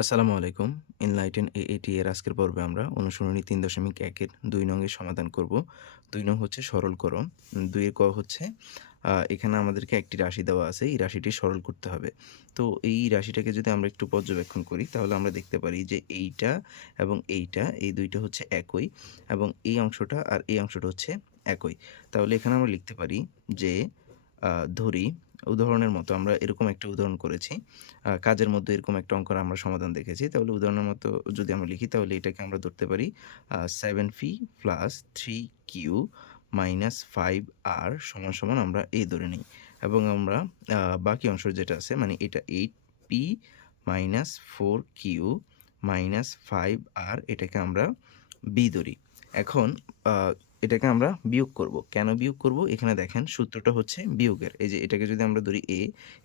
আসসালামু আলাইকুম। ইনলাইটেন এটি এর আজকের পর্বে আমরা অনুসরণী তিন দশমিক একের দুই নংয়ের সমাধান করব। দুই নং হচ্ছে সরলকরণ। দুইয়ের ক হচ্ছে এখানে আমাদেরকে একটি রাশি দেওয়া আছে, এই রাশিটি সরল করতে হবে। তো এই রাশিটাকে যদি আমরা একটু পর্যবেক্ষণ করি, তাহলে আমরা দেখতে পারি যে এইটা এবং এইটা, এই দুইটা হচ্ছে একই এবং এই অংশটা আর এই অংশটা হচ্ছে একই। তাহলে এখানে আমরা লিখতে পারি যে ধরি উদাহরণের মতো আমরা এরকম একটা উদাহরণ করেছি। কাজের মধ্যে এরকম একটা অঙ্কের আমরা সমাধান দেখেছি। তাহলে উদাহরণের মতো যদি আমরা লিখি, তাহলে এটাকে আমরা ধরতে পারি seven phi plus three Q minus five R সমান সমান আমরা এ ধরে নিই। এবং আমরা বাকি অংশ যেটা আছে মানে এটা eight P minus four Q minus five R এটাকে আমরা বি ধরি। এখন এটাকে আমরা বিয়োগ করব। কেন বিয়োগ করব? এখানে দেখেন সূত্রটা হচ্ছে বিয়োগের। এই যে এটাকে যদি আমরা ধরি A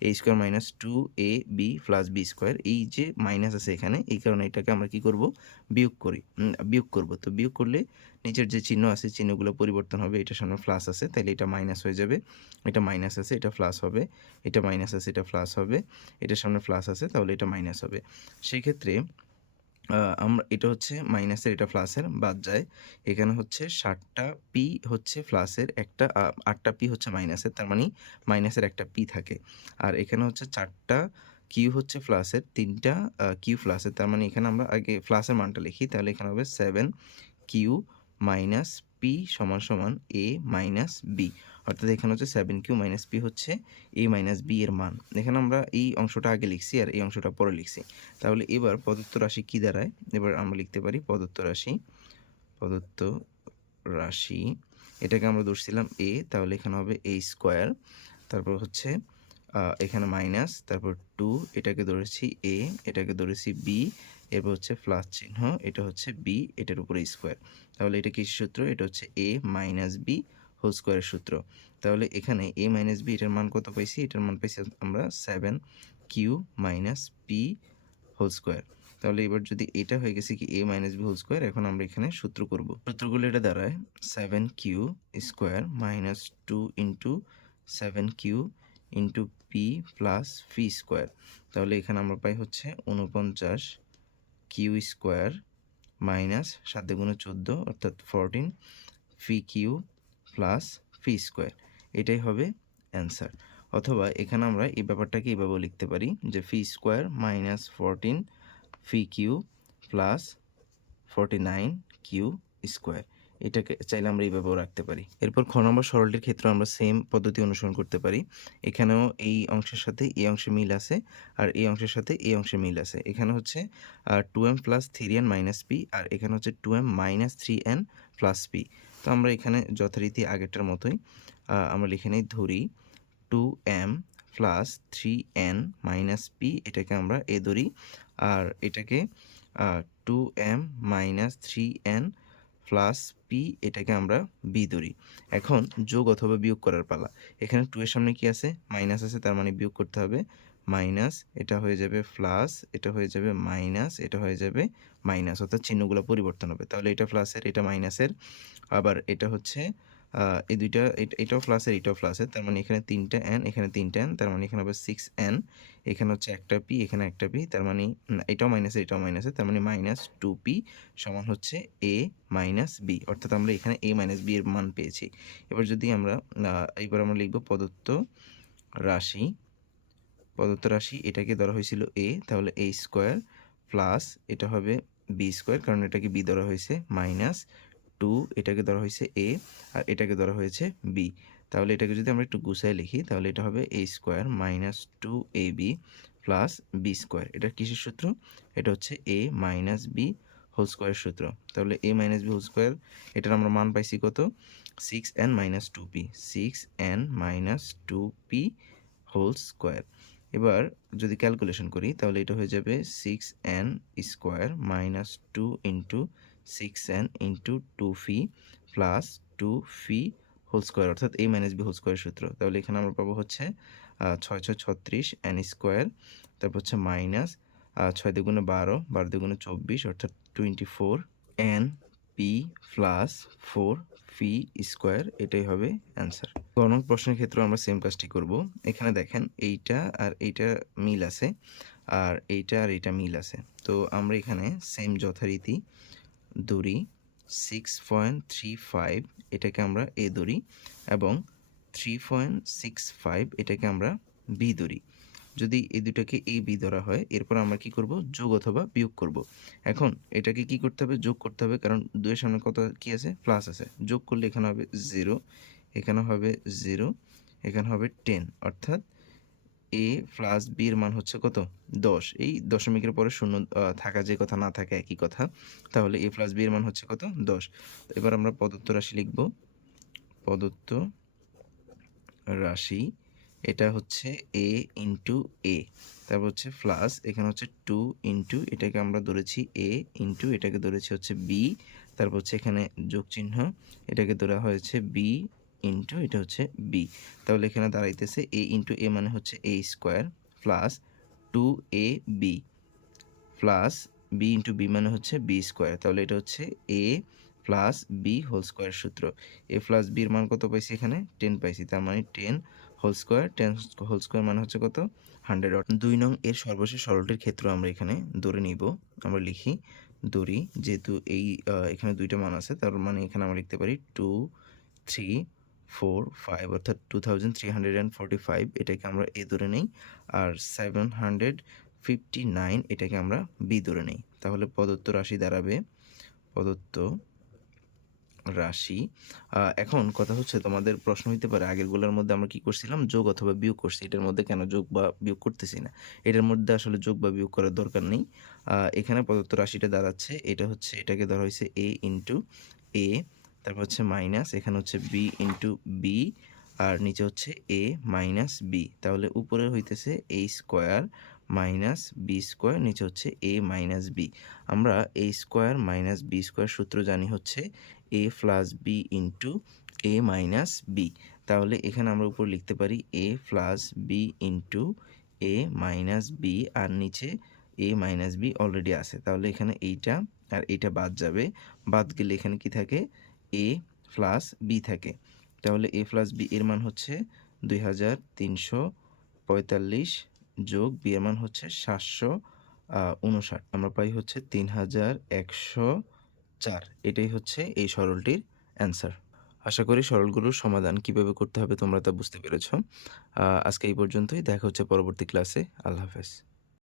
A square minus two A B plus B square এই যে মাইনাস আছে এখানে, এই কারণে এটাকে আমরা কি করব? বিয়োগ করি। বিয়োগ করব। তো বিয়োগ করলে নিচের যে চিহ্ন আছে, চিহ্নগুলো পরিবর্তন হবে। এটার সামনে প্লাস আছে তাহলে এটা মাইনাস হয়ে যাবে। এটা মাইনাস আছে, এটা প্লাস হবে। এটা মাইনাস আছে, এটা প্লাস হবে। এটার সামনে প্লাস আছে, তাহলে এটা মাইনাস হবে। সেই ক্ষেত্রে আমরা এটা হচ্ছে মাইনাসের, এটা প্লাসের, বাদ যায়। এখানে হচ্ছে ষাটটা পি হচ্ছে প্লাসের, একটা আটটা পি হচ্ছে মাইনাসের, তার মানে মাইনাসের একটা পি থাকে। আর এখানে হচ্ছে চারটা কিউ হচ্ছে প্লাসের, তিনটা কিউ প্লাসের, তার মানে এখানে আমরা আগে প্লাসের মানটা লিখি, তাহলে এখানে হবে সেভেন কিউ মাইনাস পি সমান সমান এ মাইনাস বি অর্থাৎ এখানে হচ্ছে সেভেন কিউ মাইনাস পি হচ্ছে এ মাইনাস বি এর মান। এখানে আমরা এই অংশটা আগে লিখছি আর এই অংশটা পরে লিখছি। তাহলে এবার প্রদত্ত রাশি কি দাঁড়ায়? এবার আমরা লিখতে পারি প্রদত্ত রাশি প্রদত্ত রাশি। এটাকে আমরা ধরছিলাম এ তাহলে এখানে হবে এ স্কোয়ার তারপর হচ্ছে এখানে মাইনাস তারপর টু এটাকে ধরেছি এ এটাকে ধরেছি বি এরপর হচ্ছে প্লাস চিহ্ন, এটা হচ্ছে বি এটার উপরে স্কোয়ার তাহলে এটা কিসের সূত্র? এটা হচ্ছে এ মাইনাস বি হোল স্কোয়ারের সূত্র। তাহলে এখানে এ মাইনাস বি এটার মান কত পাইছি? এটার মান পাইছি আমরা seven Q minus P whole square তাহলে এবার যদি এটা হয়ে গেছে কি A minus B whole square এখন আমরা এখানে সূত্র করব। সূত্রগুলো এটা দাঁড়ায় seven Q square minus two into seven Q into P plus phi square তাহলে এখানে আমরা পাই হচ্ছে উনপঞ্চাশ কিউ স্কোয়ার মাইনাস সাত গুণে চোদ্দ, অর্থাৎ fourteen phi Q plus phi square এটাই হবে অ্যান্সার অথবা এখানে আমরা এই ব্যাপারটাকে এইভাবেও লিখতে পারি যে phi square minus fourteen phi Q plus forty nine Q square এটাকে চাইলে আমরা এইভাবেও রাখতে পারি। এরপর খ নম্বর সরলটির ক্ষেত্রে আমরা সেম পদ্ধতি অনুসরণ করতে পারি। এখানেও এই অংশের সাথে এই অংশে মিল আছে আর এই অংশের সাথে এই অংশে মিল আছে। এখানে হচ্ছে two M plus three N minus P আর এখানে হচ্ছে two M minus three N plus P তো আমরা এখানে যথারীতি আগেরটার মতোই আমরা লিখে নিই ধরি two M plus three N minus P এটাকে আমরা এ ধরি। আর এটাকে two M minus three N plus P এটাকে আমরা বি ধরি। এখন যোগ অথবা বিয়োগ করার পালা। এখানে টু এর সামনে কি আছে? মাইনাস আছে, তার মানে বিয়োগ করতে হবে। মাইনাস, এটা হয়ে যাবে প্লাস, এটা হয়ে যাবে মাইনাস, এটা হয়ে যাবে মাইনাস। অর্থাৎ চিহ্নগুলো পরিবর্তন হবে। তাহলে এটা প্লাসের, এটা মাইনাসের। আবার এটা হচ্ছে এই দুইটা, এট- এটাও প্লাসের এটাও প্লাসের। তার মানে এখানে তিনটা এন এখানে তিনটা এন তার মানে এখানে হবে সিক্স এন এখানে হচ্ছে একটা পি এখানে একটা পি তার মানে এটাও মাইনাসের এটাও মাইনাসের। তার মানে মাইনাস টু পি সমান হচ্ছে এ মাইনাস বি অর্থাৎ আমরা এখানে এ মাইনাস বি এর মান পেয়েছি। এবার যদি আমরা এবার আমরা লিখব প্রদত্ত রাশি প্রদত্ত রাশি এটাকে ধরা হয়েছিল এ, তাহলে এ স্কোয়ার প্লাস এটা হবে বি স্কোয়ার, কারণ এটাকে বি ধরা হয়েছে মাইনাস টু, এটাকে ধরা হয়েছে এ, আর এটাকে ধরা হয়েছে বি। তাহলে এটাকে যদি আমরা একটু গুছায় লিখি, তাহলে এটা হবে A square minus two A B plus B square. এটা কিসের সূত্র? এটা হচ্ছে এ মাইনাস বি হোল স্কোয়ারের সূত্র। তাহলে A minus B whole square, এটার আমরা মান পাইছি কত? Six N minus two P, six N minus two P whole square. এবার যদি ক্যালকুলেশন করি, তাহলে এটা হয়ে যাবে six N square minus two into six N into two phi plus two phi whole square অর্থাৎ A minus B whole square সূত্র। তাহলে এখানে আমরা পাবো হচ্ছে ছয় ছয় ছত্রিশ এন স্কোয়ার তারপর হচ্ছে মাইনাস ছয় দুগুণে বারো বারো দুগুণে চব্বিশ, অর্থাৎ twenty four N P plus four phi square এটাই হবে অ্যান্সার গণক প্রশ্নের ক্ষেত্রে আমরা সেম কাজটি করব। এখানে দেখেন এইটা আর এইটা মিল আছে, আর এইটা আর এইটা মিল আছে। তো আমরা এখানে সেম যথারীতি দড়ি সিক্স পয়েন্ট থ্রি ফাইভ এটাকে আমরা এ ধরি, এবং থ্রি পয়েন্ট সিক্স ফাইভ এটাকে আমরা বি ধরি। যদি এই দুটাকে এ বি ধরা হয়, এরপর আমরা কি করব? যোগ অথবা বিয়োগ করব। এখন এটাকে কি করতে হবে? যোগ করতে হবে, কারণ দুয়ের সামনে কত কি আছে? প্লাস আছে। যোগ করলে এখানে হবে জিরো এখানে হবে জিরো এখানে হবে টেন অর্থাৎ এ প্লাস বি এর মান হচ্ছে কত? দশ। এই দশমিকের পরে শূন্য থাকা যে কথা, না থাকে একই কথা, তাহলে এ প্লাস বি এর মান হচ্ছে কত? দশ। এবার আমরা প্রদত্ত রাশি লিখব। প্রদত্ত রাশি এটা হচ্ছে এ ইন্টু এ তারপর হচ্ছে প্লাস এখানে হচ্ছে টু ইন্টু এটাকে আমরা ধরেছি এ ইন্টু এটাকে ধরেছি হচ্ছে বি তারপর হচ্ছে এখানে যোগ চিহ্ন এটাকে ধরা হয়েছে বি ইন্টু এটা হচ্ছে বি তাহলে এখানে দাঁড়াইতেছে এ ইন্টু এ মানে হচ্ছে A square plus two A B plus B into B মানে হচ্ছে বি স্কোয়ার তাহলে এটা হচ্ছে A plus B whole square সূত্র এ প্লাস বির মান কত পাইছি এখানে? টেন পাইছি, তার মানে ten whole square, ten whole square মানে হচ্ছে কত? হান্ড্রেড দুই নং এর সর্বশেষ সরলটির ক্ষেত্র আমরা এখানে ধরে নিব। আমরা লিখি দড়ি যেহেতু এই এখানে দুইটা মান আছে, তার মানে এখানে আমরা লিখতে পারি টু, থ্রি, ফোর, ফাইভ, অর্থাৎ two thousand three hundred and forty five, এটাকে আমরা এ ধরে নেই। আর সেভেন হান্ড্রেড ফিফটি নাইন, এটাকে আমরা বি ধরে নেই। তাহলে প্রদত্ত রাশি দাঁড়াবে, প্রদত্ত রাশি। এখন কথা হচ্ছে তোমাদের প্রশ্ন হইতে পারে, আগেরগুলোর মধ্যে আমরা কি করছিলাম? যোগ অথবা বিয়োগ করছি। এটার মধ্যে কেন যোগ বা বিয়োগ করতেছি না? এটার মধ্যে আসলে যোগ বা বিয়োগ করার দরকার নেই। এখানে প্রদত্ত রাশিটা দাঁড়াচ্ছে। এটা হচ্ছে, এটাকে ধরা হয়েছে এ ইন্টু এ তারপর হচ্ছে মাইনাস এখানে হচ্ছে বি ইন্টু বি আর নিচে হচ্ছে এ মাইনাস বি তাহলে উপরে হইতেছে A square minus B square নিচে হচ্ছে এ মাইনাস বি আমরা A square minus B square সূত্র জানি হচ্ছে A plus B into A minus B তাহলে এখানে আমরা উপর লিখতে পারি A plus B into A minus B আর নিচে এ মাইনাস বি অলরেডি আছে। তাহলে এখানে এইটা আর এইটা বাদ যাবে। বাদ গেলে এখানে কি থাকে? এ প্লাস বি থাকে। তাহলে এ প্লাস বি এর মান হচ্ছে দুই হাজার তিনশো পঁয়তাল্লিশ যোগ বি এর মান হচ্ছে সাতশো উনষাট। আমরা পাই হচ্ছে তিন হাজার একশো চার। এটাই হচ্ছে এই সরলটির অ্যান্সার আশা করি সরলগুলোর সমাধান কীভাবে করতে হবে তোমরা তা বুঝতে পেরেছ। আজকে এই পর্যন্তই। দেখা হচ্ছে পরবর্তী ক্লাসে আল্লাহ হাফেজ।